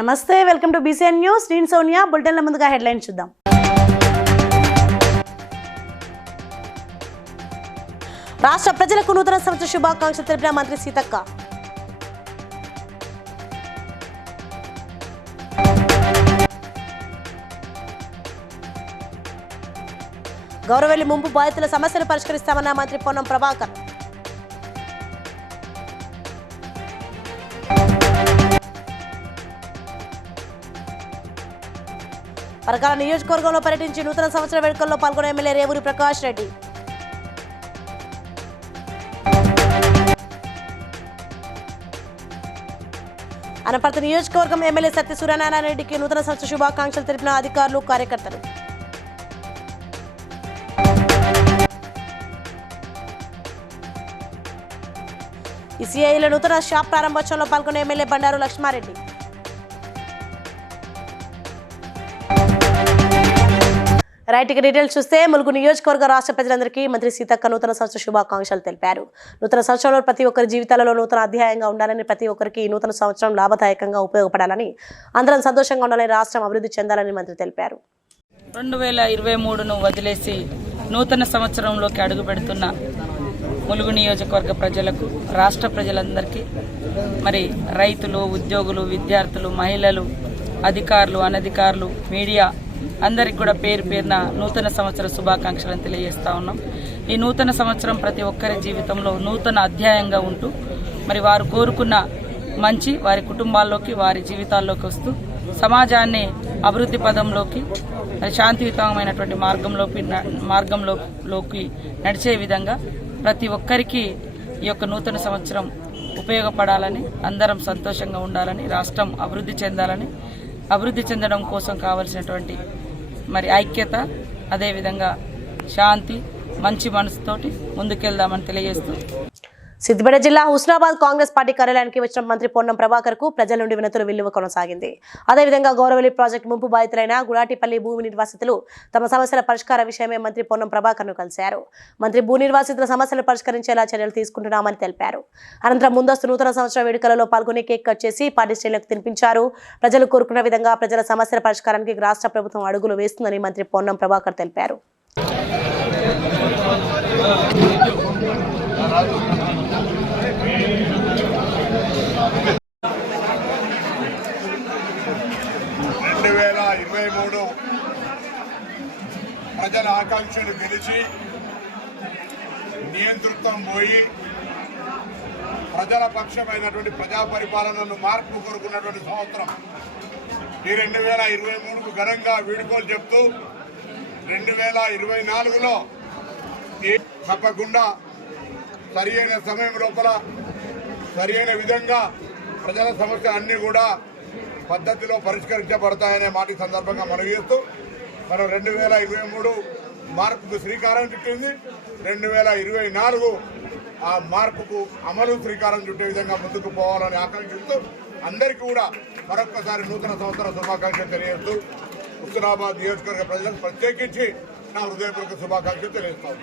నమస్తే welcome to BCN news నేను సోనియా బులెటిన్ల ముందుగా హెడ్లైన్స్ చూద్దాం రాష్ట్ర ప్రజలకు నూతన సంవత్సర శుభాకాంక్షలు తెలిపిన మంత్రి సీతక్క గౌరవెల్లి ముంపు బాధితుల సమస్యలు పరిష్కరిస్తామన్న మంత్రి పొన్నం ప్రభాకర్ పరకాల నియోజకవర్గంలో పర్యటించి నూతన సంవత్సర వేడుకల్లో పాల్గొన్న ఎమ్మెల్యే రేవూరి ప్రకాష్ రెడ్డి అనపర్తి నియోజకవర్గం ఎమ్మెల్యే సత్య సూర్యనారాయణ రెడ్డికి నూతన సంవత్సర శుభాకాంక్షలు తెలిపిన అధికారులు కార్యకర్తలు ఈసీఐల నూతన షాప్ ప్రారంభోత్సవంలో పాల్గొన్న MLA Bandaru Lakshma Reddy right details చూస్తే ములుగు నియోజకవర్గ రాష్ట్ర ప్రజలందరికీ మంత్రి సీతక్క నూతన సంవత్సర శుభాకాంక్షలు తెలిపారు. నూతన సంవత్సరంలో ప్రతి ఒక్కరి జీవితాలలో నూతన అధ్యాయంగా ఉండాలని, ప్రతి ఒక్కరికి నూతన సంవత్సరం లాభదాయకంగా ఉపయోగపడాలని, అందరం సంతోషంగా ఉండాలని, రాష్ట్రం అభివృద్ధి చెందాలని మంత్రి తెలిపారు. 2023ను వదిలేసి నూతన సంవత్సరంలోకి అడుగు పెడుతున్న ములుగు నియోజకవర్గ ప్రజలకు, రాష్ట్ర ప్రజలందరికీ, మరి రైతులు, ఉద్యోగులు, విద్యార్థులు, మహిళలు, అధికారులు, అనధికారులు, మీడియా అందరికి కూడా పేరు పేరున నూతన సంవత్సర శుభాకాంక్షలను తెలియజేస్తా ఉన్నాం. ఈ నూతన సంవత్సరం ప్రతి ఒక్కరి జీవితంలో నూతన అధ్యాయంగా ఉంటూ మరి వారు కోరుకున్న మంచి వారి కుటుంబాల్లోకి, వారి జీవితాల్లోకి వస్తూ సమాజాన్ని అభివృద్ధి పదంలోకి, శాంతియుతమైనటువంటి మార్గంలోకి నడిచే విధంగా ప్రతి ఒక్కరికి ఈ యొక్క నూతన సంవత్సరం ఉపయోగపడాలని, అందరం సంతోషంగా ఉండాలని, రాష్ట్రం అభివృద్ధి చెందాలని, అభివృద్ధి చెందడం కోసం కావలసినటువంటి మరి ఐక్యత, అదేవిధంగా శాంతి, మంచి మనసుతోటి ముందుకెళ్దామని తెలియజేస్తూ సిద్దిపేట జిల్లా హుస్నాబాద్ కాంగ్రెస్ పార్టీ కార్యాలయానికి వచ్చిన మంత్రి పొన్నం ప్రభాకర్ కు ప్రజల నుండి వినతుల విలువ కొనసాగింది. అదేవిధంగా గౌరవెల్లి ప్రాజెక్టు ముంపు బాధితులైన గుడాటిపల్లి భూమి నిర్వాసితులు తమ సమస్యల పరిష్కార విషయమే మంత్రి పొన్నం ప్రభాకర్ ను కలిశారు. మంత్రి భూ నిర్వాసితుల సమస్యలు పరిష్కరించేలా చర్యలు తీసుకుంటున్నామని తెలిపారు. అనంతరం ముందస్తు నూతన సంవత్సర వేడుకలలో పాల్గొని కేక్ కట్ చేసి పార్టీ శ్రేణులకు తినిపించారు. ప్రజలు కోరుకున్న విధంగా ప్రజల సమస్యల పరిష్కారానికి రాష్ట్ర ప్రభుత్వం అడుగులు వేస్తుందని మంత్రి పొన్నం ప్రభాకర్ తెలిపారు. ప్రజల ఆకాంక్షలు గెలిచి నియంతృత్వం పోయి ప్రజల పక్షమైనటువంటి ప్రజా పరిపాలనను మార్పు కోరుకున్నటువంటి సంవత్సరం ఈ 2023కు ఘనంగా వీడుకోలు చెప్తూ 2024లో తప్పకుండా సరి అయిన సమయం లోపల సరి అయిన విధంగా ప్రజల సమస్యలు అన్నీ కూడా పద్ధతిలో పరిష్కరించబడతాయనే మాట సందర్భంగా మనవి చేస్తూ మనం 2023 మార్పుకు శ్రీకారం చుట్టింది. 2024 ఆ మార్పుకు అమలు శ్రీకారం చుట్టే విధంగా ముందుకు పోవాలని ఆకాంక్షిస్తూ అందరికీ కూడా మరొక్కసారి నూతన సంవత్సర శుభాకాంక్షలు తెలియజేస్తూ హుస్నాబాద్ నియోజకవర్గ ప్రజలకు ప్రత్యేకించి నా హృదయపూర్వక శుభాకాంక్షలు తెలియజేస్తాను.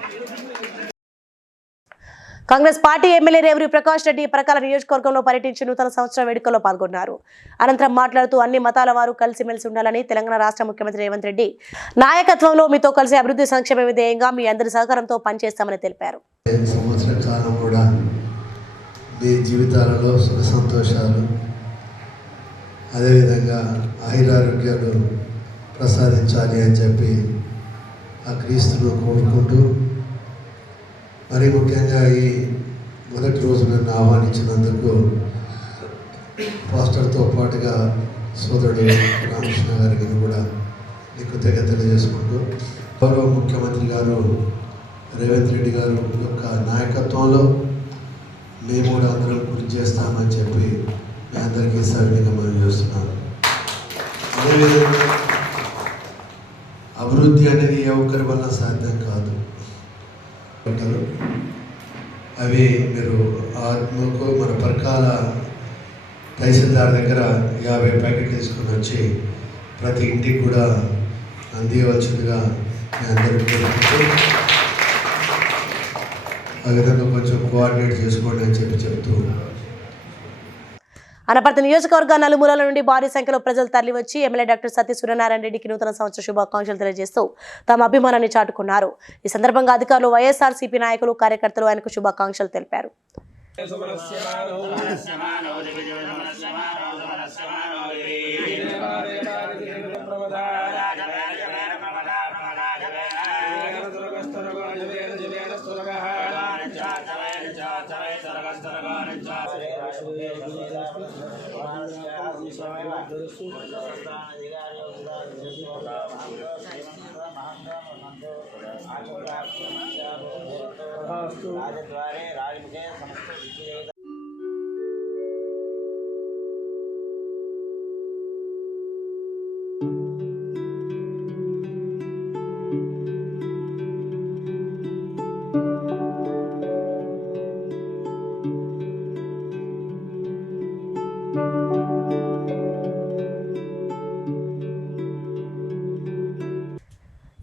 కాంగ్రెస్ పార్టీ ఎమ్మెల్యే రేవూరి ప్రకాష్ రెడ్డి పరకాల నియోజకవర్గంలో పర్యటించి నూతన సంవత్సర వేడుకల్లో పాల్గొన్నారు. అనంతరం మాట్లాడుతూ అన్ని మతాల వారు కలిసిమెలిసి ఉండాలని, తెలంగాణ రాష్ట్ర ముఖ్యమంత్రి రేవంత్ రెడ్డి నాయకత్వంలో మీతో కలిసి అభివృద్ధి సంక్షేమ ధ్యేయంగా మీ అందరి సహకారంతో పనిచేస్తామని తెలిపారు. సంవత్సర కాలం కూడా మీ జీవితాలలో సుఖ సంతోషాలు, అదేవిధంగా ఆయురారోగ్యాలు ప్రసాదించాలి అని చెప్పి ఆ క్రీస్తును కోరుకుంటూ, మరి ముఖ్యంగా ఈ మొదటి రోజు నన్ను ఆహ్వానించినందుకు పాస్టర్తో పాటుగా సోదరుడు రామకృష్ణ గారికి కూడా కృతజ్ఞతలు చేసుకుంటూ, గౌరవ ముఖ్యమంత్రి గారు రేవంత్ రెడ్డి గారు యొక్క నాయకత్వంలో మేము కూడా అందరం కృషి చేస్తామని చెప్పి మీ అందరికీ సవినీయంగా మనం చేస్తున్నాను. అదేవిధంగా అభివృద్ధి అనేది ఏ ఒక్కరి వల్ల సాధ్యం కాదు. అవి మీరు ఆత్మకు మన పరకాల తహసీల్దార్ దగ్గర 50 ప్యాకెట్లు తీసుకుని వచ్చి ప్రతి ఇంటికి కూడా అందియవలసిందిగా మీ అందరికీ ఆ విధంగా కొంచెం కోఆర్డినేట్ చేసుకోండి అని చెప్తూ అనపర్తి నియోజకవర్గ నలుమూలల నుండి భారీ సంఖ్యలో ప్రజలు తరలివచ్చి ఎమ్మెల్యే డాక్టర్ సతీ సూర్యనారాయణ రెడ్డికి నూతన సంవత్సర శుభాకాంక్షలు తెలియజేస్తూ తమ అభిమానాన్ని చాటుకున్నారు. ఈ సందర్భంగా అధికారులు, వైఎస్ఆర్సీపీ నాయకులు, కార్యకర్తలు ఆయనకు శుభాకాంక్షలు తెలిపారు.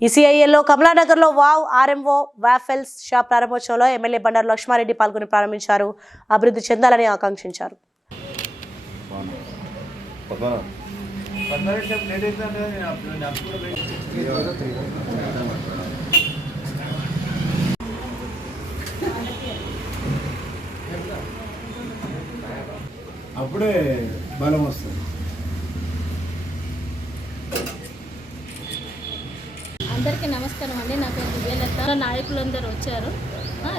ఈసీఐఎల్లో కమలానగర్లో వావ్ ఆర్ఎంఓ వాఫెల్స్ షాప్ ప్రారంభోత్సవంలో ఎమ్మెల్యే బండారు లక్ష్మారెడ్డి పాల్గొని ప్రారంభించారు. అభివృద్ధి చెందాలని ఆకాంక్షించారు. అప్పుడే బలం వస్తుంది. అందరికీ నమస్కారం అండి. నా పేరు దివ్యలత. నాయకులందరూ వచ్చారు,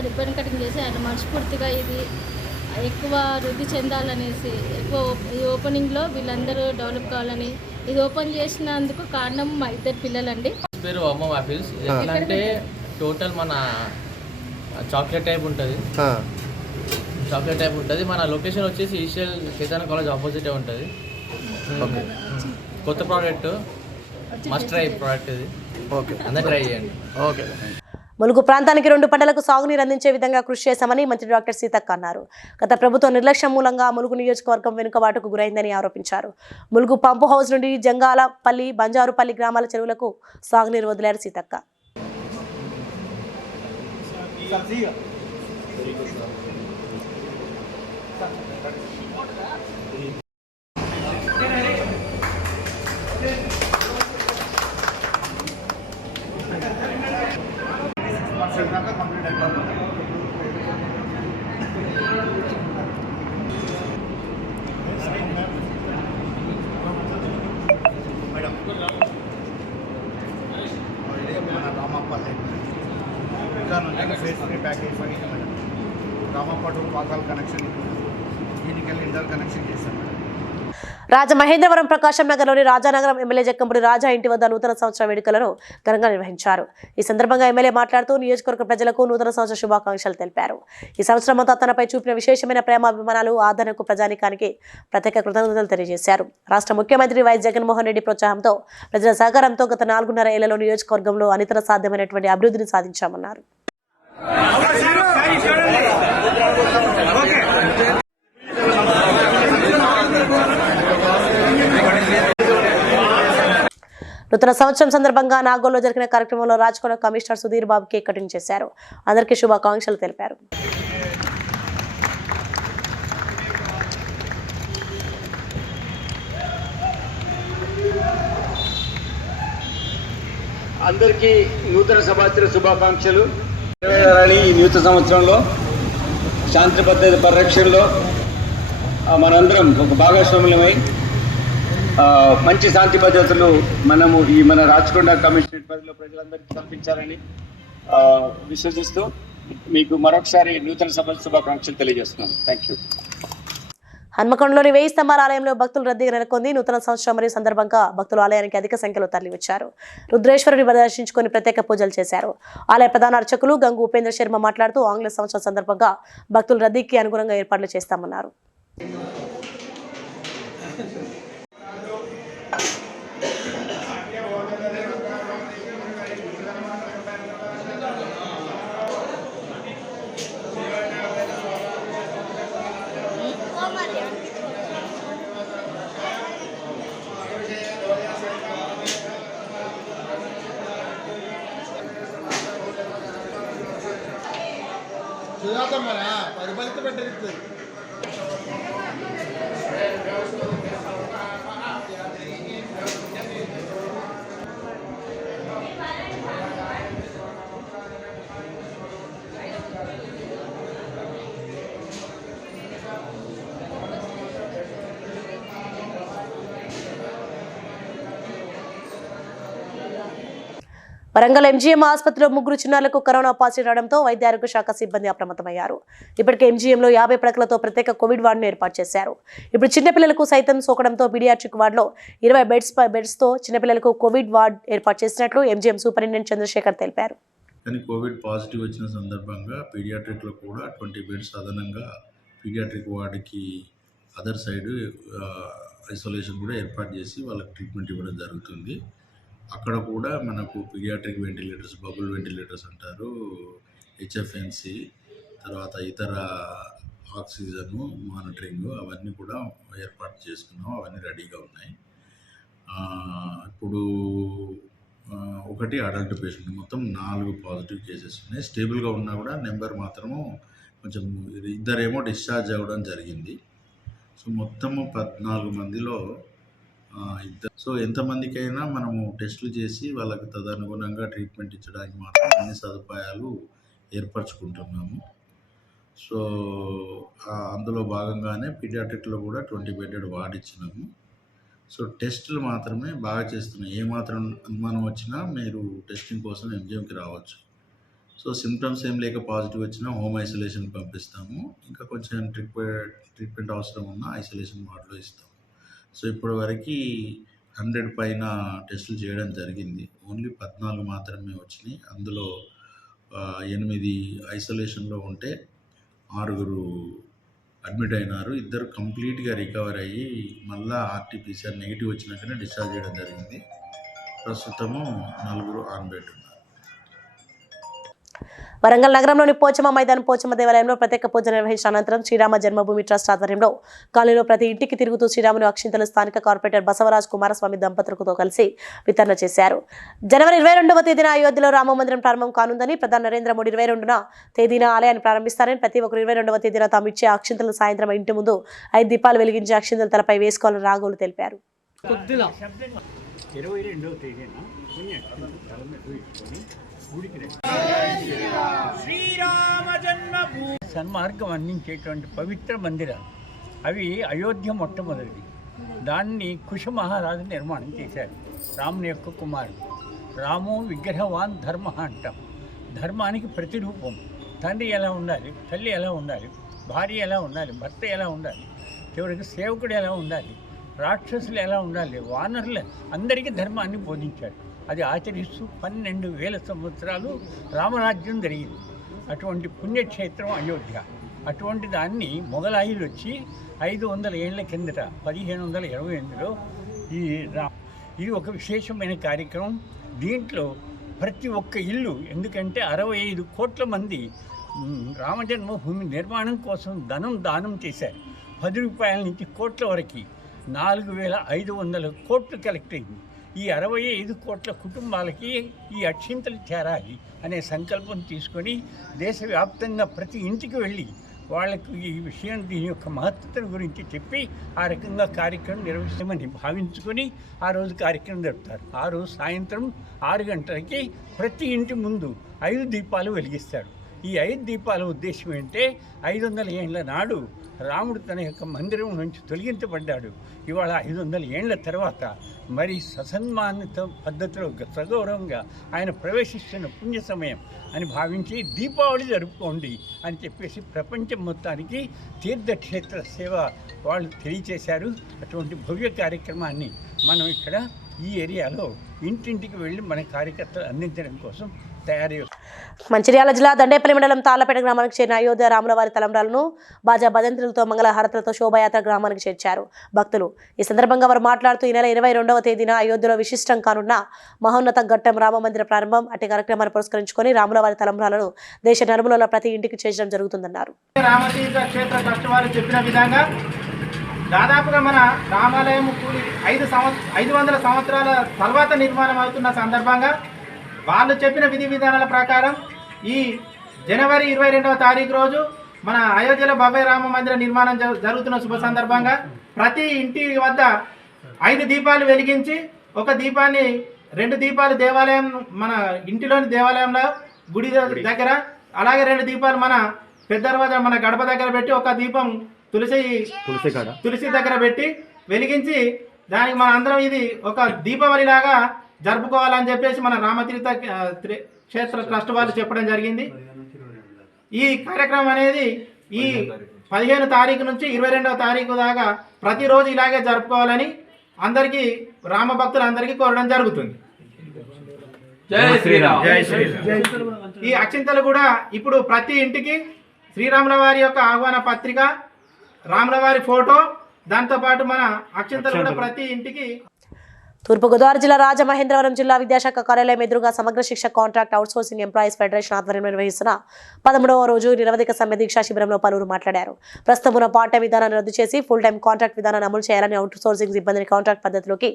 రిబ్బన్ కటింగ్ చేసి ఆయన మనస్ఫూర్తిగా ఇది ఎక్కువ వృద్ధి చెందాలనేసి, ఎక్కువ ఈ ఓపెనింగ్లో వీళ్ళందరూ డెవలప్ కావాలని ఇది ఓపెన్ చేసినందుకు కారణం మా ఇద్దరు పిల్లలండి. పేరు అమ్మ వాఫిల్స్. ఎట్లా అంటే టోటల్ మన చాక్లెట్ టైప్ ఉంటుంది. మన లొకేషన్ వచ్చేసి ఈషియల్ చైతన్య కాలేజ్ ఆపోజిటే ఉంటుంది. ఓకే, కొత్త ప్రోడక్ట్, మస్ట్ ట్రై ప్రోడక్ట్ ఇది. ఓకే, అందరూ ట్రై చేయండి. ఓకే. ములుగు ప్రాంతానికి 2 పంటలకు సాగునీరు అందించే విధంగా కృషి చేశామని మంత్రి డాక్టర్ సీతక్క అన్నారు. గత ప్రభుత్వ నిర్లక్ష్యం మూలంగా ములుగు నియోజకవర్గం వెనుకబాటుకు గురైందని ఆరోపించారు. ములుగు పంపు హౌస్ నుండి జంగాలపల్లి, బంజారుపల్లి గ్రామాల చెరువులకు సాగునీరు వదిలారు సీతక్క. రామప్పల్లి ఫేస్ 3 ప్యాకేజ్ పని మేడం. రామప్పటు పాకాల కనెక్షన్, దీనికెళ్ళి ఇంటర్ కనెక్షన్ చేశాం మేడం. రాజమహేంద్రవరం ప్రకాశం నగర్లోని రాజానగరం ఎమ్మెల్యే జక్కంపూడి రాజా ఇంటి వద్ద నూతన సంవత్సర వేడుకలను ఘనంగా నిర్వహించారు. ఈ సందర్భంగా ఎమ్మెల్యే మాట్లాడుతూ నియోజకవర్గ ప్రజలకు నూతన సంవత్సర శుభాకాంక్షలు తెలిపారు. ఈ సంవత్సరం అంతా తనపై చూపిన విశేషమైన ప్రేమాభిమానాలు, ఆదరణకు ప్రజానికానికి ప్రత్యేక కృతజ్ఞతలు తెలియజేశారు. రాష్ట్ర ముఖ్యమంత్రి వైఎస్ జగన్మోహన్ రెడ్డి ప్రోత్సాహంతో, ప్రజల సహకారంతో గత 4.5 ఏళ్లలో నియోజకవర్గంలో అనితర సాధ్యమైనటువంటి అభివృద్ధిని సాధించామన్నారు. నూతన సంవత్సరం సందర్భంగా నాగోల్లో జరిగిన కార్యక్రమంలో Rachakonda commissioner Sudheer Babu cake cutting చేశారు. అందరికీ శుభాకాంక్షలు తెలిపారు. అందరికీ నూతన సంవత్సర శుభాకాంక్షలు. ఈ నూతన సంవత్సరంలో శాంతి భద్రత పరిరక్షణలో మనందరం ఒక భాగస్వాములమై మంచి శాంతి భద్రతలు మనము ఈ మన రాచకొండ కమిషనరేట్ పరిధిలో ప్రజలందరికీ కల్పించాలని విశ్వసిస్తూ మీకు మరొకసారి నూతన సంవత్సర శుభాకాంక్షలు తెలియజేస్తున్నాం. Thank you. హన్మకొండలోని 1000 స్తంభాల ఆలయంలో భక్తులు రద్దీగా నెలకొంది. నూతన సంవత్సరం మరియు సందర్భంగా భక్తులు ఆలయానికి అధిక సంఖ్యలో తరలివచ్చారు. రుద్రేశ్వరుని దర్శించుకుని ప్రత్యేక పూజలు చేశారు. ఆలయ ప్రధాన అర్చకులు గంగు ఉపేంద్ర శర్మ మాట్లాడుతూ ఆంగ్ల సంవత్సరం సందర్భంగా భక్తులు రద్దీకి అనుగుణంగా ఏర్పాట్లు చేస్తామన్నారు. పరిపాలిత పెట్ట వరంగల్ ఎంజీఎం ఆసుపత్రిలో 3 చిన్నారులకు కరోనా పాజిటివ్ రావడంతో వైద్య ఆరోగ్య శాఖ సిబ్బంది అప్రమత్తమయ్యారు. ఇప్పటికే ఎంజీఎంలో 50 పడకలతో ప్రత్యేక కోవిడ్ వార్డును ఏర్పాటు చేశారు. ఇప్పుడు చిన్నపిల్లలకు సైతం సోకడంతో పీడియాట్రిక్ వార్డులో 20 బెడ్స్తో చిన్నపిల్లలకు కోవిడ్ వార్డు ఏర్పాటు చేసినట్లు ఎంజీఎం సూపరింటెండెంట్ చంద్రశేఖర్ తెలిపారు. కానీ కోవిడ్ పాజిటివ్ వచ్చిన సందర్భంగా పీడియాట్రిక్లో కూడా 20 బెడ్స్ అదనంగా పీడియాట్రిక్ వార్డుకి అదర్ సైడ్ ఐసోలేషన్ కూడా ఏర్పాటు చేసి వాళ్ళకి ట్రీట్మెంట్ ఇవ్వడం జరుగుతుంది. అక్కడ కూడా మనకు పీడియాట్రిక్ వెంటిలేటర్స్, బబుల్ వెంటిలేటర్స్ అంటారు, హెచ్ఎఫ్ఎన్సి, తర్వాత ఇతర ఆక్సిజన్ మానిటరింగ్ అవన్నీ కూడా ఏర్పాటు చేసుకున్నాం. అవన్నీ రెడీగా ఉన్నాయి. ఇప్పుడు ఒకటి అడల్ట్ పేషెంట్, మొత్తం 4 పాజిటివ్ కేసెస్ ఉన్నాయి. స్టేబుల్గా ఉన్నా కూడా నెంబర్ మాత్రము కొంచెం ఇద్దరేమో డిశ్చార్జ్ అవ్వడం జరిగింది. సో మొత్తము 14 మందిలో ఇద్దరు. సో ఎంతమందికైనా మనము టెస్టులు చేసి వాళ్ళకి తదనుగుణంగా ట్రీట్మెంట్ ఇచ్చడానికి మాత్రం అన్ని సదుపాయాలు ఏర్పరచుకుంటున్నాము. సో అందులో భాగంగానే పీడియాట్రిక్లో కూడా 20 బెడెడ్ వార్డ్ ఇచ్చినాము. సో టెస్టులు మాత్రమే బాగా చేస్తున్నాం. ఏమాత్రం అనుమానం వచ్చినా మీరు టెస్టింగ్ కోసం ఎంజిఎంకి రావచ్చు. సో సిమ్టమ్స్ ఏం లేక పాజిటివ్ వచ్చినా హోమ్ ఐసోలేషన్ పంపిస్తాము. ఇంకా కొంచెం ట్రీట్మెంట్ అవసరం ఉన్న ఐసోలేషన్ వార్డులో ఇస్తాము. సో ఇప్పటి వరకు 100 పైన టెస్టులు చేయడం జరిగింది. ఓన్లీ 14 మాత్రమే వచ్చినాయి. అందులో 8 ఐసోలేషన్లో ఉంటే 6 అడ్మిట్ అయినారు. 2 కంప్లీట్గా రికవర్ అయ్యి మళ్ళీ ఆర్టీపీసీఆర్ నెగిటివ్ వచ్చినాకనే డిశ్చార్జ్ చేయడం జరిగింది. ప్రస్తుతము 4 ఆన్ బెడ్ ఉన్నారు. వరంగల్ నగరంలోని పోచమ్మ మైదానం పోచమ్మ దేవాలయంలో ప్రత్యేక పూజ నిర్వహించిన అనంతరం శ్రీరామ జన్మభూమి ట్రస్ట్ ఆధ్వర్యంలో కాలనీలో ప్రతి ఇంటికి తిరుగుతూ శ్రీరాముని అక్షింతలు స్థానిక కార్పొరేటర్ బసవరాజ్ కుమారస్వామి దంపతులతో కలిసి వితరణ చేశారు. జనవరి 22వ తేదీన అయోధ్యలో రామ మందిరం ప్రారంభం కానుందని, ప్రధాని నరేంద్ర మోడీ 22న తేదీన ఆలయాన్ని ప్రారంభిస్తారని, ప్రతి ఒక్కరు 22వ తేదీన తాము ఇచ్చే అక్షింతలు సాయంత్రం ఇంటి ముందు 5 దీపాలు వెలిగించి అక్షింతలు తలపై వేసుకోవాలని రాఘవులు తెలిపారు. సన్మార్గం అందించేటువంటి పవిత్ర మందిరాలు అవి అయోధ్య మొట్టమొదటిది. దాన్ని కుష మహారాజు నిర్మాణం చేశారు. రాముని యొక్క కుమారుడు. రాము విగ్రహవాన్ ధర్మ అంటాం. ధర్మానికి ప్రతిరూపం. తండ్రి ఎలా ఉండాలి, తల్లి ఎలా ఉండాలి, భార్య ఎలా ఉండాలి, భర్త ఎలా ఉండాలి, చివరికి సేవకుడు ఎలా ఉండాలి, రాక్షసులు ఎలా ఉండాలి, వానరులు అందరికీ ధర్మాన్ని బోధించాడు. అది ఆచరిస్తూ 12,000 సంవత్సరాలు రామరాజ్యం జరిగింది. అటువంటి పుణ్యక్షేత్రం అయోధ్య. అటువంటి దాన్ని మొఘలాయులు వచ్చి 500 ఏళ్ల కిందట 1528లో ఇది ఒక విశేషమైన కార్యక్రమం. దీంట్లో ప్రతి ఒక్క ఇల్లు, ఎందుకంటే 65 కోట్ల మంది రామజన్మభూమి నిర్మాణం కోసం దానం చేశారు. 10 రూపాయల నుంచి కోట్ల వరకు 4,500 కోట్లు కలెక్ట్ అయింది. ఈ 65 కోట్ల కుటుంబాలకి ఈ అక్షింతలు చేరాలి అనే సంకల్పం తీసుకొని దేశవ్యాప్తంగా ప్రతి ఇంటికి వెళ్ళి వాళ్లకు ఈ విషయం, దీని యొక్క మహత్తతను గురించి చెప్పి ఆ రకంగా కార్యక్రమం నిర్వహిస్తామని భావించుకొని ఆ రోజు కార్యక్రమం జరుపుతారు. ఆ రోజు సాయంత్రం 6 గంటలకి ప్రతి ఇంటి ముందు 5 దీపాలు వెలిగిస్తాడు. ఈ 5 దీపాల ఉద్దేశం ఏంటంటే 500 ఏళ్ల నాడు రాముడు తన యొక్క మందిరం నుంచి తొలగించబడ్డాడు. ఇవాళ 500 ఏళ్ల తర్వాత మరి ససన్మానిత పద్ధతిలో సగౌరవంగా ఆయన ప్రవేశిస్తున్న పుణ్య సమయం అని భావించి దీపావళి జరుపుకోండి అని చెప్పేసి ప్రపంచం మొత్తానికి తీర్థక్షేత్ర సేవ వాళ్ళు తెలియచేశారు. అటువంటి భవ్య కార్యక్రమాన్ని మనం ఇక్కడ ఈ ఏరియాలో ఇంటింటికి వెళ్ళి మన కార్యకర్తలు అందించడం కోసం తయారీ. మంచిర్యాల జిల్లా దండేపల్లి మండలం తాళ్లపేట గ్రామానికి చేరిన అయోధ్య రాములవారి తలంబ్రాలను బాజా భజంత్రులతో మంగళహారతులతో శోభయాత్ర గ్రామానికి చేర్చారు భక్తులు. ఈ సందర్భంగా వారు మాట్లాడుతూ ఈ నెల 22వ తేదీన అయోధ్యలో విశిష్టం కానున్న మహోన్నత ఘట్టం రామమందిర ప్రారంభం. అట్టి కార్యక్రమాన్ని పురస్కరించుకొని రాములవారి తలంబ్రాలను దేశ నలుమూలల ప్రతి ఇంటికి చేర్చడం జరుగుతుందన్నారు. రామతీర్థ క్షేత్ర ట్రస్ట్ వారు చెప్పిన విధంగా దాదాపుగా మన రామాలయం 500 సంవత్సరాల తర్వాత నిర్మాణం అవుతున్న సందర్భంగా వాళ్ళు చెప్పిన విధి విధానాల ప్రకారం ఈ జనవరి 22వ తారీఖు రోజు మన అయోధ్యలో భవ్య రామ మందిర నిర్మాణం జరుగుతున్న శుభ సందర్భంగా ప్రతి ఇంటి వద్ద 5 దీపాలు వెలిగించి, ఒక దీపాన్ని 2 దీపాలు దేవాలయం, మన ఇంటిలోని దేవాలయంలో గుడి దగ్గర, అలాగే 2 దీపాలు మన పెద్ద దర్వాజా మన గడప దగ్గర పెట్టి, ఒక దీపం తులసి దగ్గర పెట్టి వెలిగించి, దానికి మన అందరం ఇది ఒక దీపావళిలాగా జరుపుకోవాలని చెప్పేసి మన రామతీర్థ క్షేత్ర ట్రస్ట్ వాళ్ళు చెప్పడం జరిగింది. ఈ కార్యక్రమం అనేది ఈ 15 తారీఖు నుంచి 22వ తారీఖు దాకా ప్రతిరోజు ఇలాగే జరుపుకోవాలని అందరికీ రామ భక్తులందరికీ కోరడం జరుగుతుంది. జై శ్రీరామ్. జై శ్రీరామ్. ఈ అక్షింతలు కూడా ఇప్పుడు ప్రతి ఇంటికి శ్రీరాముల వారి యొక్క ఆహ్వాన పత్రిక, రాముల వారి ఫోటో, దాంతోపాటు మన అక్షింతలు కూడా ప్రతి ఇంటికి. తూర్పుగోదావరి జిల్లా రాజమహేంద్రవరం జిల్లా విద్యాశాఖ కార్యాలయం ఎదురుగా సమగ్ర శిక్ష కాంట్రాక్ట్ అవుట్సోర్సింగ్ ఎంప్లాయీస్ ఫెడరేషన్ ఆధ్వర్యంలో నిర్వహిస్తున్న 13వ రోజు నిరవధిక సమ్మె దీక్షా శిబిరంలో పలువురు మాట్లాడారు. ప్రస్తుతం ఉన్న పార్ట్ టైం విధానాన్ని రద్దు చేసి ఫుల్ టైం కాంట్రాక్ట్ విధానాన్ని అమలు చేయాలని, అవుట్సోర్సింగ్ సిబ్బందిని కాంట్రాక్ట్ పద్ధతిలోకి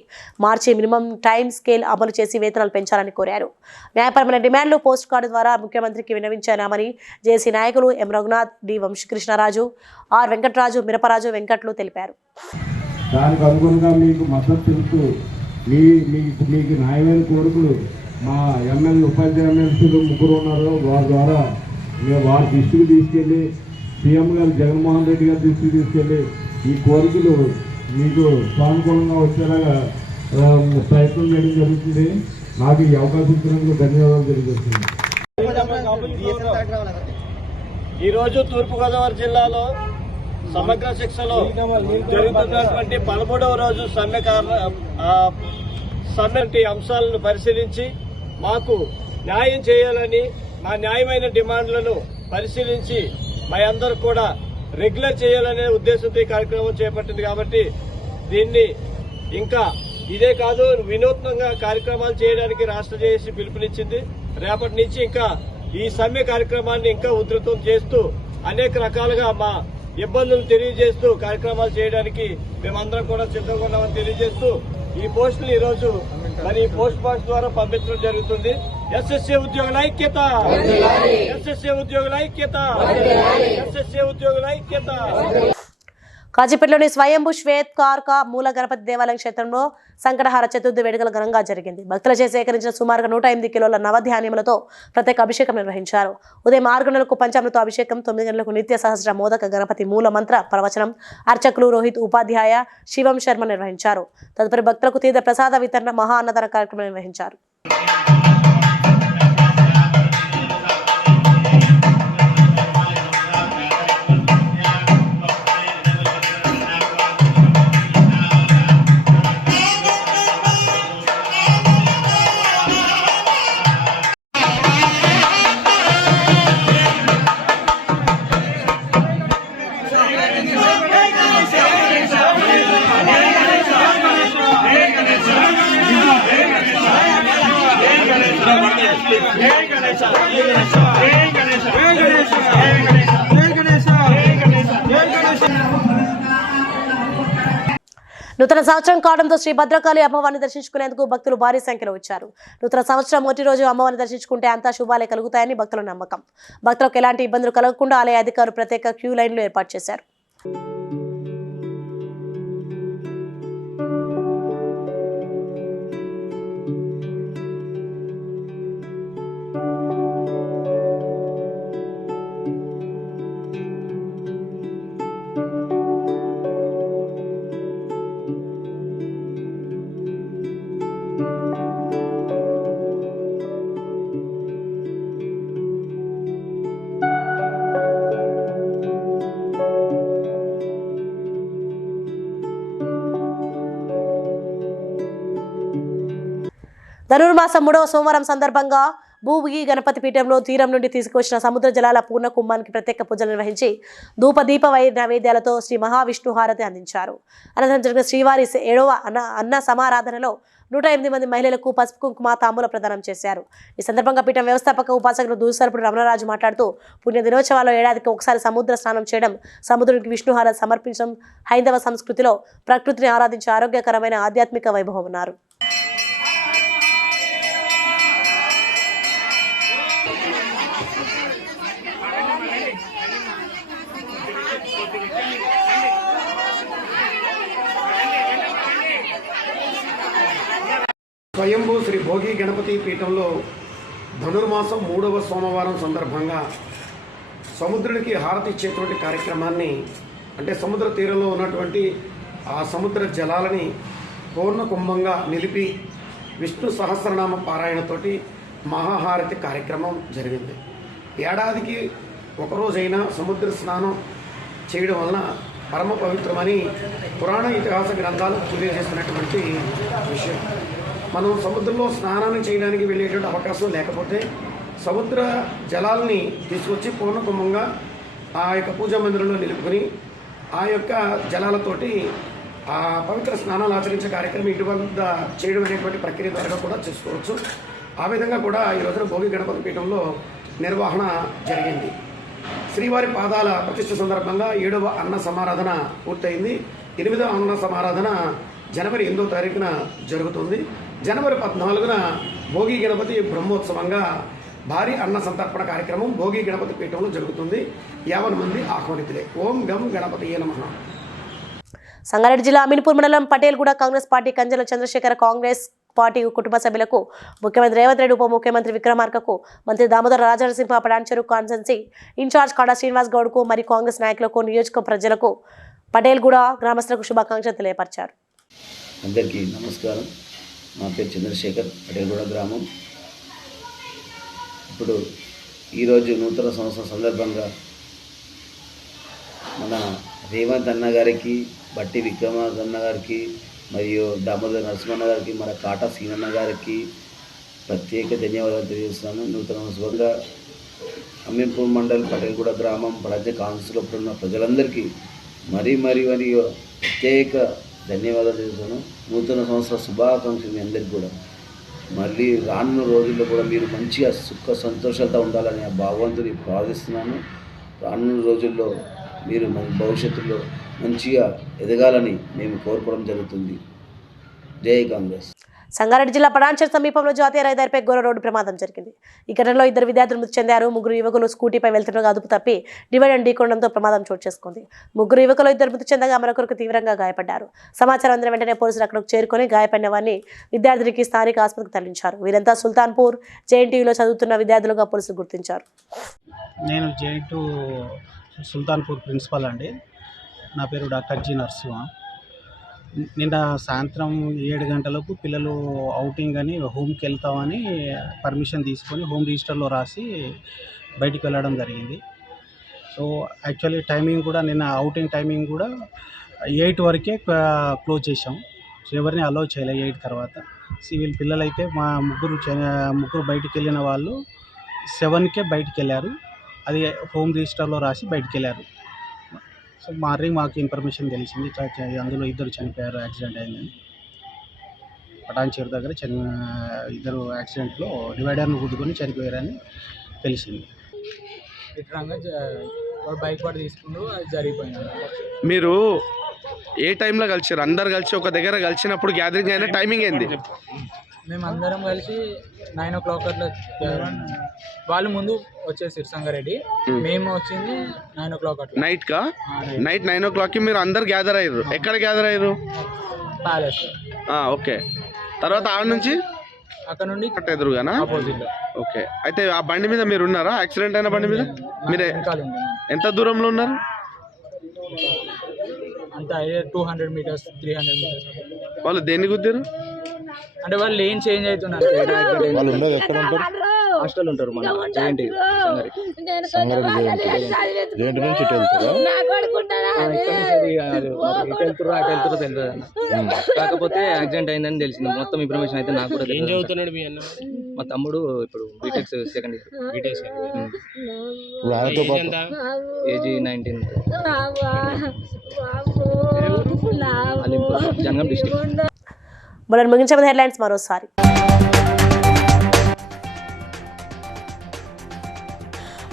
మార్చి మినిమం టైం స్కేల్ అమలు చేసి వేతనాలు పెంచాలని కోరారు. న్యాయపరమైన డిమాండ్లు పోస్ట్ కార్డు ద్వారా ముఖ్యమంత్రికి విన్నవించామని జేసీ నాయకులు ఎం రఘునాథ్, డి వంశీకృష్ణరాజు, ఆర్ వెంకటరాజు, మిరపరాజు, వెంకట్లు తెలిపారు. దానికి అనుగుణంగా మీకు మద్దతు తెలుస్తూ మీకు న్యాయమైన కోరికలు మా ఎమ్మెల్యే ఉపాధ్యాయ ఎమ్మెల్సీలు 3 ఉన్నారు. వారి ద్వారా మేము వారి దృష్టికి తీసుకెళ్ళి సీఎం గారు జగన్మోహన్ రెడ్డి గారి దృష్టికి తీసుకెళ్ళి ఈ కోరికలు మీకు సానుకూలంగా వచ్చేలాగా ప్రయత్నం చేయడం జరుగుతుంది. నాకు ఈ అవకాశం ఇచ్చినందుకు ధన్యవాదాలు తెలియజేస్తున్నాను. ఈరోజు తూర్పుగోదావరి జిల్లాలో సమగ్ర శిక్షలో జరుగుతున్నటువంటి 13వ రోజు సమ్మె అంశాలను పరిశీలించి మాకు న్యాయం చేయాలని, మా న్యాయమైన డిమాండ్లను పరిశీలించి మా అందరూ కూడా రెగ్యులర్ చేయాలనే ఉద్దేశంతో ఈ కార్యక్రమం చేపట్టింది. కాబట్టి దీన్ని ఇంకా ఇదే కాదు, వినూత్నంగా కార్యక్రమాలు చేయడానికి రాష్ట్ర జేఏసీ పిలుపునిచ్చింది. రేపటి నుంచి ఇంకా ఈ సమ్మె కార్యక్రమాన్ని ఇంకా ఉధృతం చేస్తూ అనేక రకాలుగా మా ఇబ్బందులు తెలియజేస్తూ కార్యక్రమాలు చేయడానికి మేమందరం కూడా సిద్ధంగా ఉన్నామని తెలియజేస్తూ ఈ పోస్టులు ఈరోజు మరి పోస్ట్ బాక్స్ ద్వారా పంపించడం జరుగుతుంది. ఎస్ఎస్ఏ ఉద్యోగుల ఐక్యత, ఎస్ఎస్ఏ ఉద్యోగుల ఐక్యత, ఎస్ఎస్ఏ ఉద్యోగుల ఐక్యత. కాజీపేటలోని స్వయంభూ శ్వేత్కార్క మూల గణపతి దేవాలయం క్షేత్రంలో సంకటహార చతుర్థి వేడుకలు ఘనంగా జరిగింది. భక్తులచే సేకరించిన సుమారుగా 108 కిలోల నవధాన్యములతో ప్రత్యేక అభిషేకం నిర్వహించారు. ఉదయం 6 గంటలకు పంచామృత అభిషేకం, 9 గంటలకు నిత్య సహస్ర మోదక గణపతి మూల మంత్ర ప్రవచనం అర్చకులు రోహిత్ ఉపాధ్యాయ, శివం శర్మ నిర్వహించారు. తదుపరి భక్తులకు తీర్థ ప్రసాద వితరణ, మహా అన్నదాన కార్యక్రమం నిర్వహించారు. నూతన సంవత్సరం కావడంతో శ్రీ భద్రకాళి అమ్మవారిని దర్శించుకునేందుకు భక్తులు భారీ సంఖ్యలో వచ్చారు. నూతన సంవత్సరం మొదటి రోజు అమ్మవారిని దర్శించుకుంటే అంతా శుభాలే కలుగుతాయని భక్తుల నమ్మకం. భక్తులకు ఎలాంటి ఇబ్బందులు కలగకుండా ఆలయ అధికారులు ప్రత్యేక క్యూ లైన్లు ఏర్పాటు చేశారు. ధనుర్మాసం 3వ సోమవారం సందర్భంగా భూగి గణపతి పీఠంలో తీరం నుండి తీసుకువచ్చిన సముద్ర జలాల పూర్ణ కుంభానికి ప్రత్యేక పూజలు నిర్వహించి ధూపదీప నైవేద్యాలతో శ్రీ మహావిష్ణు హారతి అందించారు. అనంతరం జరిగిన శ్రీవారి 7వ అన్న సమారాధనలో 108 మంది మహిళలకు పసుపు కుంకుమ తాంబూల ప్రదానం చేశారు. ఈ సందర్భంగా పీఠం వ్యవస్థాపక ఉపాసకులు దూసరపుడు రమణరాజు మాట్లాడుతూ పుణ్య దినోత్సవాల్లో ఏడాదికి ఒకసారి సముద్ర స్నానం చేయడం, సముద్రుడికి విష్ణుహారతి సమర్పించడం హైందవ సంస్కృతిలో ప్రకృతిని ఆరాధించే ఆరోగ్యకరమైన ఆధ్యాత్మిక వైభవం అన్నారు. స్వయంభూ శ్రీ భోగి గణపతి పీఠంలో ధనుర్మాసం 3వ సోమవారం సందర్భంగా సముద్రుడికి హారతి ఇచ్చేటువంటి కార్యక్రమాన్ని, అంటే సముద్ర తీరంలో ఉన్నటువంటి ఆ సముద్ర జలాలని పూర్ణ కుంభంగా నిలిపి విష్ణు సహస్రనామ పారాయణతోటి మహాహారతి కార్యక్రమం జరిగింది. ఏడాదికి ఒకరోజైనా సముద్ర స్నానం చేయడం వలన పరమ పవిత్రమని పురాణ ఇతిహాస గ్రంథాలు తెలియజేస్తున్నటువంటి విషయం. మనం సముద్రంలో స్నానాన్ని చేయడానికి వెళ్ళేటువంటి అవకాశం లేకపోతే సముద్ర జలాల్ని తీసుకొచ్చి పూర్ణకుంభంగా ఆ యొక్క పూజా మందిరంలో నిలుపుకొని ఆ యొక్క జలాలతోటి ఆ పవిత్ర స్నానాలు ఆచరించే కార్యక్రమం ఇంటి వద్ద చేయడం అనేటువంటి ప్రక్రియ ద్వారా కూడా చేసుకోవచ్చు. ఆ విధంగా కూడా ఈ రోజున భోగి గణపతి పీఠంలో నిర్వహణ జరిగింది. శ్రీవారి పాదాల ప్రతిష్ఠ సందర్భంగా 7వ అన్న సమారాధన పూర్తయింది. 8వ అన్న సమారాధన జనవరి 8వ తారీఖున జరుగుతుంది. జనవరి 14న భోగి గణపతి బ్రహ్మోత్సవంగా భారీ అన్న సంతర్పణ కార్యక్రమం భోగి గణపతి పీఠంలో జరుగుతుంది. 50 మంది ఆహ్వానితులే. ఓం గం గణపతియే నమః. సంగారెడ్డి జిల్లా అమీన్పూర్ మండలం పటేల్గూడ కాంగ్రెస్ పార్టీ కంజల చంద్రశేఖర్ కాంగ్రెస్ పార్టీ కుటుంబ సభ్యులకు ముఖ్యమంత్రి రేవంత్ రెడ్డి, ఉప ముఖ్యమంత్రి విక్రమార్కకు, మంత్రి దామోదర్ రాజనరసింహ పడాన్చెరు కాన్స్టెన్సీ ఇన్ఛార్జ్ కాడా శ్రీనివాస్ గౌడ్కు మరియు కాంగ్రెస్ నాయకులకు, నియోజక ప్రజలకు పటేల్గూడ గ్రామస్తులకు శుభాకాంక్షలు తెలియపరిచారు. అందరికీ నమస్కారం. నా పేరు చంద్రశేఖర్, పటేల్గూడ గ్రామం. ఇప్పుడు ఈరోజు నూతన సంవత్సరం సందర్భంగా మన రేవంత్ అన్న గారికి, బట్టి విక్రమార్క అన్న గారికి మరియు దామోదర్ నరసింహన్న గారికి, మన కాటా సీనన్న గారికి ప్రత్యేక ధన్యవాదాలు తెలియజేస్తున్నాను. నూతన సంవత్సరంగా అమీన్పూర్ మండల్ పటేల్గూడ గ్రామం పడాజ కాన్స్లో ఉన్న ప్రజలందరికీ మరీ ప్రత్యేక ధన్యవాదాలు తెలుస్తాను. నూతన సంవత్సర శుభాకాంక్షలు మీ అందరికీ కూడా. మళ్ళీ రానున్న రోజుల్లో కూడా మీరు మంచిగా సుఖ సంతోషాలతో ఉండాలని ఆ భగవంతుని ప్రార్థిస్తున్నాను. రానున్న రోజుల్లో మీరు మన భవిష్యత్తులో మంచిగా ఎదగాలని మేము కోరుకోవడం జరుగుతుంది. జై కాంగ్రెస్. సంగారెడ్డి జిల్లా పడాన్చెరు సమీపంలో జాతీయ రహదారిపై ఘోర రోడ్డు ప్రమాదం జరిగింది. ఈ ఘటనలో 2 విద్యార్థులు మృతి చెందారు. 3 యువకులు స్కూటీపై వెళ్తుండగా అదుపు తప్పి డివైడర్ ఢీకొనడంతో ప్రమాదం చోటు చేసుకుంది. 3 యువకులు 2 మృతి చెందగా మరొకరికి తీవ్రంగా గాయపడ్డారు. సమాచారం అందిన వెంటనే పోలీసులు అక్కడికి చేరుకొని గాయపడిన వారిని విద్యార్థులకి స్థానిక ఆసుపత్రికి తరలించారు. వీరంతా సుల్తాన్పూర్ జేఎన్టీయూలో చదువుతున్న విద్యార్థులుగా పోలీసులు గుర్తించారు. నేను జేఎన్టీ సుల్తాన్పూర్ ప్రిన్సిపల్ అండి. నా పేరు డాక్టర్ జి నరసింహ. నిన్న సాయంత్రం 7 గంటలకు పిల్లలు అవుటింగ్ అని హోమ్కి వెళ్తామని పర్మిషన్ తీసుకొని హోమ్ రిజిస్టర్లో రాసి బయటికి వెళ్ళడం జరిగింది. సో యాక్చువల్లీ టైమింగ్ కూడా నిన్న అవుటింగ్ టైమింగ్ కూడా 8 వరకే క్లోజ్ చేసాం. సో ఎవరిని అలౌ చేయలే 8 తర్వాత. సివిల్ పిల్లలైతే మా ముగ్గురు బయటికి వెళ్ళిన వాళ్ళు 7కే బయటికి వెళ్ళారు. అది హోమ్ రిజిస్టర్లో రాసి బయటికి వెళ్ళారు. సో మార్నింగ్ మాకు ఇన్ఫర్మేషన్ తెలిసింది అందులో 2 చనిపోయారు, యాక్సిడెంట్ అయిందని. పటాన్చెరు దగ్గర 2 యాక్సిడెంట్లో డివైడర్ను గుద్దుకొని చనిపోయారని తెలిసింది. బైక్ వాడు తీసుకుంటూ అది జరిగిపోయింది. మీరు ఏ టైంలో కలిసారు? అందరు కలిసి ఒక దగ్గర కలిసినప్పుడు గ్యాదరింగ్ అయిన టైమింగ్ ఏంది? మేము అందరం కలిసి 9 o'clock అట్లా, వాళ్ళు ముందు వచ్చేసారు సంగారెడ్డి, మేము వచ్చింది 9 o'clock అట్లా. నైట్ 9 o'clockకి మీరు అందరు గ్యాదర్ అయ్యారు. ఎక్కడ గ్యాదర్ అయ్యారు? ప్యాలెస్. ఓకే. తర్వాత ఆడ నుంచి అక్కడ నుండి ఎదురుగానా? ఆపోజిట్. ఓకే. అయితే ఆ బండి మీద మీరు ఉన్నారా? యాక్సిడెంట్ అయిన బండి మీద మీరే ఎంత దూరంలో ఉన్నారు? అంత 200 meters 300 meters. వాళ్ళు దేన్ని గుద్దారు? అంటే వాళ్ళు లేన్ చేంజ్ అవుతున్నారు. వాళ్ళు ఉన్నది ఎక్కడ ఉంటారు? హాస్టల్ ఉంటారు మన జేఎన్టీ జేఎన్టీ నుంచి ఇటు వెళ్తారా? ఇటు వెళ్తురా అటు వెళ్తురా తెలియదు అన్న. కాకపోతే యాక్సిడెంట్ అయిందని తెలిసింది. మొత్తం ఇన్ఫర్మేషన్ అయితే నాకు కూడా. ఏం చదువుతున్నాడు మీ అన్న? మా తమ్ముడు ఇప్పుడు BTech second year. Age 19. Jangaon district. మనం ముగించే హెడ్లైన్స్ మరోసారి.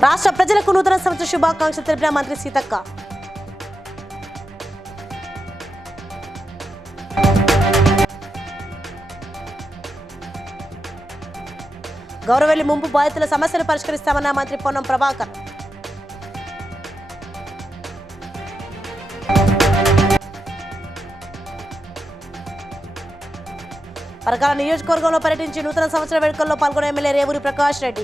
రాష్ట్ర ప్రజలకు నూతన సంవత్సర శుభాకాంక్షలు తెలిపిన మంత్రి సీతక్క. గౌరవెల్లి ముంపు బాధితుల సమస్యలు పరిష్కరిస్తామన్న మంత్రి పొన్నం ప్రభాకర్. పరకాల నియోజకవర్గంలో పర్యటించి నూతన సంవత్సర వేడుకల్లో పాల్గొన్న ఎమ్మెల్యే రేవూరి ప్రకాష్ రెడ్డి.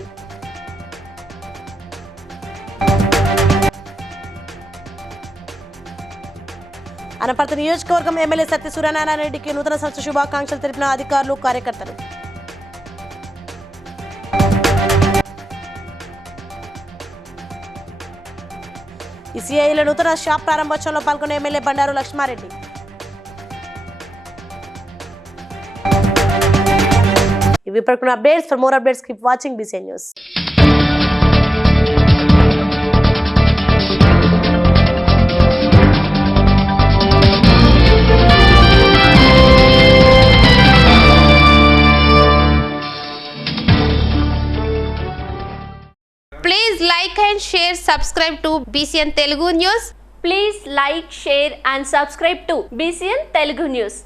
అనపర్తి నియోజకవర్గం ఎమ్మెల్యే సత్య సూర్యనారాయణ రెడ్డికి నూతన సంవత్సర శుభాకాంక్షలు తెలిపిన అధికారులు, కార్యకర్తలు. ఈ సిఐల నూతన షాప్ ప్రారంభోత్సవంలో పాల్గొన్న ఎమ్మెల్యే బండారు లక్ష్మారెడ్డి. ఇవి ఇప్పటికున్న updates. For more updates keep watching BCN News. Please like and share, subscribe to BCN Telugu News. Please like, share and subscribe to BCN Telugu News.